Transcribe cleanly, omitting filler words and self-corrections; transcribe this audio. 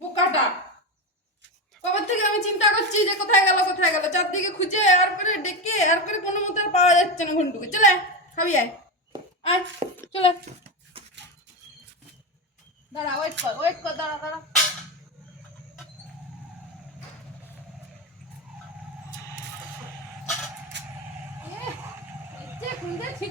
বোকাটা কবে থেকে আমি চিন্তা করছি যে কোথায় গেল চারদিকে খুঁজে আর করে ডেকে আর করে কোনো মতো আর পাওয়া যাচ্ছে না ঘন্টুকে। চলে খাবি আয় চলে দাঁড়া ওয়েট কর দাঁড়া